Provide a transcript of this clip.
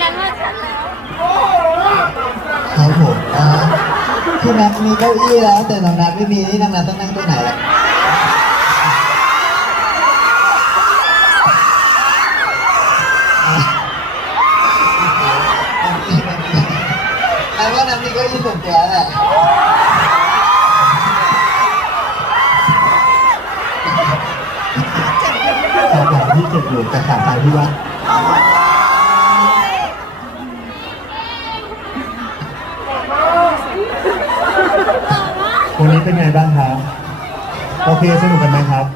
คนาฉัรับผมนะพี่นัทมีเก้าอี้แล้ว แต่น้องนัทไม่มีนี่น้องนัทต้องนั่งตัวไหนล่ะแต่ว่าน้ำมีเก้าอี้ส่วนตัวแหละสาวที่เจ็บอยู่แต่สาวที่ว่ วันนี้เป็นไงบ้างครับ โอเค สนุกกันไหมครับ